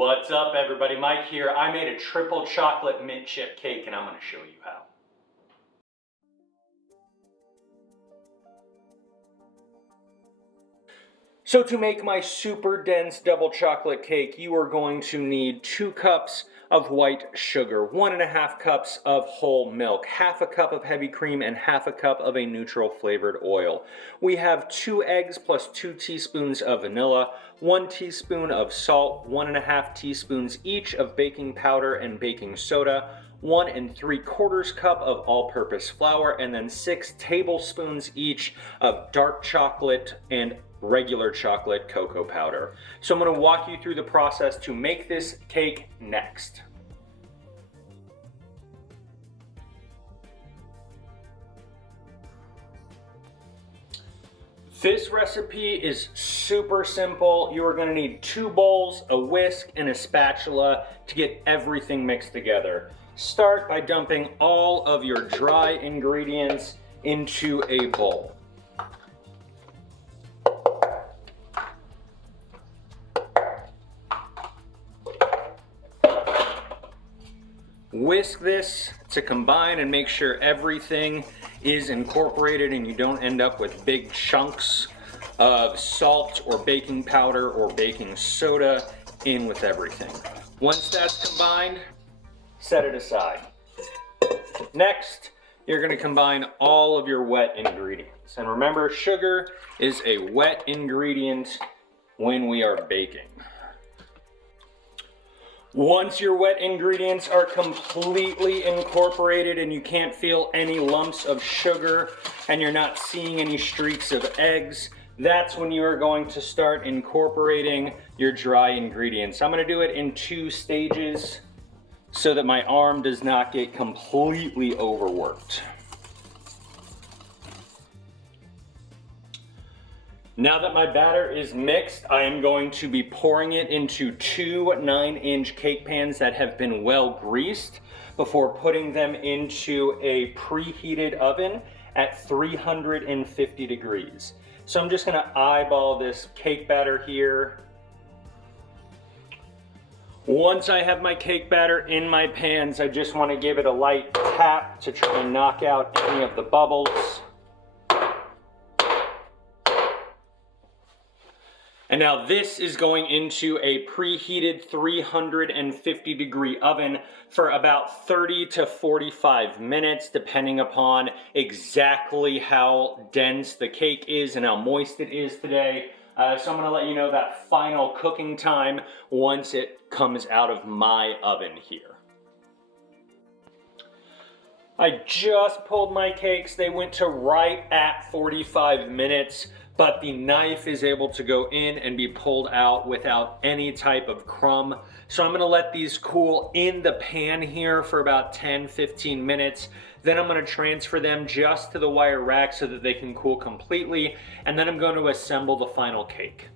What's up everybody, Mike here. I made a triple chocolate mint chip cake and I'm going to show you how. So to make my super dense double chocolate cake, you are going to need 2 cups of white sugar, 1.5 cups of whole milk, half a cup of heavy cream, and half a cup of a neutral flavored oil. We have 2 eggs plus 2 teaspoons of vanilla, 1 teaspoon of salt, 1.5 teaspoons each of baking powder and baking soda, 1 3/4 cup of all-purpose flour, and then 6 tablespoons each of dark chocolate and regular chocolate cocoa powder. So I'm going to walk you through the process to make this cake next. This recipe is super simple. You are going to need 2 bowls, a whisk, and a spatula to get everything mixed together. Start by dumping all of your dry ingredients into a bowl. Whisk this to combine and make sure everything is incorporated and you don't end up with big chunks of salt or baking powder or baking soda in with everything. Once that's combined, set it aside. Next, you're going to combine all of your wet ingredients. And remember, sugar is a wet ingredient when we are baking. Once your wet ingredients are completely incorporated and you can't feel any lumps of sugar and you're not seeing any streaks of eggs, that's when you are going to start incorporating your dry ingredients. I'm going to do it in 2 stages so that my arm does not get completely overworked. Now that my batter is mixed, I am going to be pouring it into 2 9-inch cake pans that have been well greased before putting them into a preheated oven at 350 degrees. So I'm just going to eyeball this cake batter here. Once I have my cake batter in my pans, I just want to give it a light tap to try and knock out any of the bubbles. And now this is going into a preheated 350 degree oven for about 30 to 45 minutes, depending upon exactly how dense the cake is and how moist it is today. So I'm going to let you know that final cooking time once it comes out of my oven here. I just pulled my cakes. They went to right at 45 minutes. But the knife is able to go in and be pulled out without any type of crumb. So I'm going to let these cool in the pan here for about 10-15 minutes. Then I'm going to transfer them just to the wire rack so that they can cool completely. And then I'm going to assemble the final cake.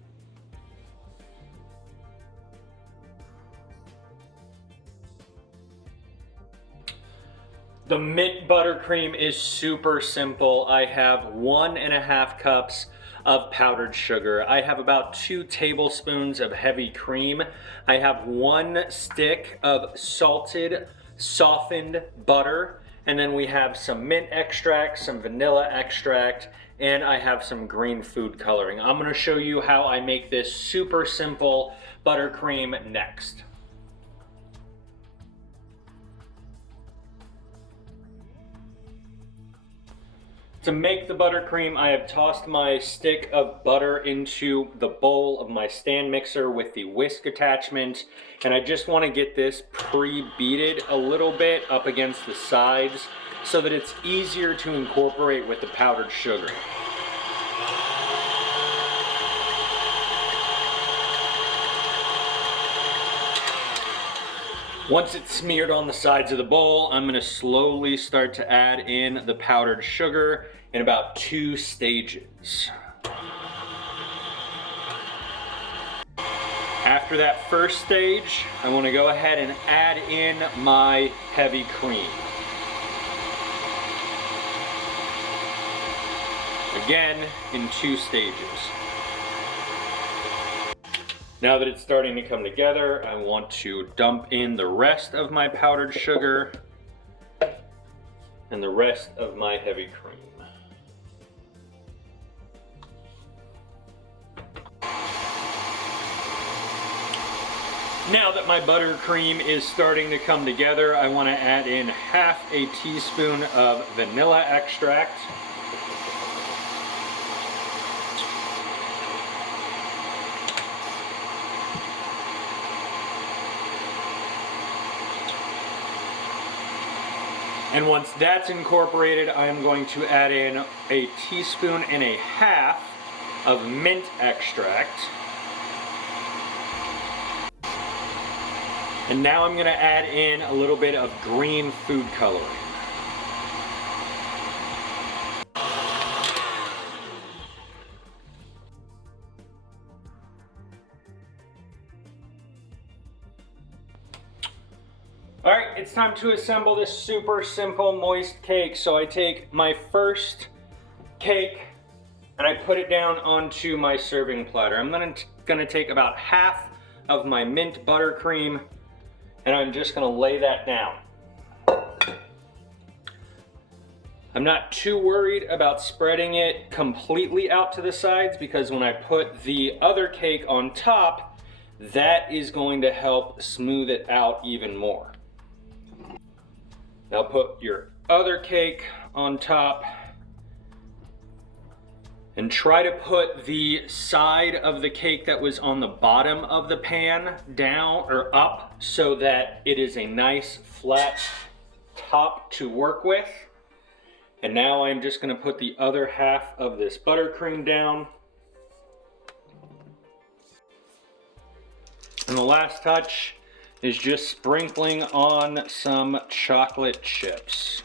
The mint buttercream is super simple. I have 1.5 cups of powdered sugar. I have about 2 tablespoons of heavy cream. I have 1 stick of salted, softened butter. And then we have some mint extract, some vanilla extract, and I have some green food coloring. I'm going to show you how I make this super simple buttercream next. To make the buttercream, I have tossed my stick of butter into the bowl of my stand mixer with the whisk attachment, and I just want to get this pre-beated a little bit up against the sides so that it's easier to incorporate with the powdered sugar. Once it's smeared on the sides of the bowl, I'm going to slowly start to add in the powdered sugar in about 2 stages. After that first stage, I want to go ahead and add in my heavy cream. Again, in 2 stages. Now that it's starting to come together, I want to dump in the rest of my powdered sugar and the rest of my heavy cream. Now that my buttercream is starting to come together, I want to add in half a teaspoon of vanilla extract. And once that's incorporated, I am going to add in a teaspoon and a half of mint extract. And now I'm going to add in a little bit of green food coloring. All right, it's time to assemble this super simple moist cake. So I take my first cake and I put it down onto my serving platter. I'm gonna take about half of my mint buttercream and I'm just gonna lay that down. I'm not too worried about spreading it completely out to the sides because when I put the other cake on top, that is going to help smooth it out even more. Now put your other cake on top and try to put the side of the cake that was on the bottom of the pan down or up so that it is a nice flat top to work with. And now I'm just gonna put the other half of this buttercream down. And the last touch is just sprinkling on some chocolate chips.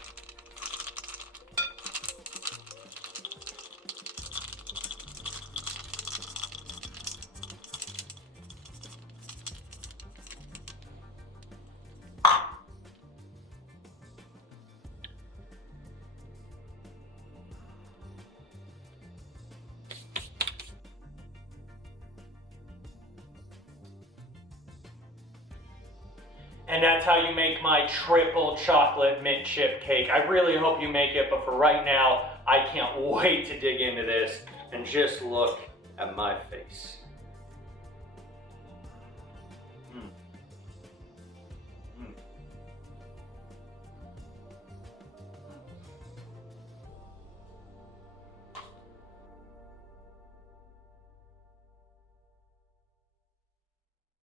And that's how you make my triple chocolate mint chip cake. I really hope you make it, but for right now, I can't wait to dig into this and just look at my face.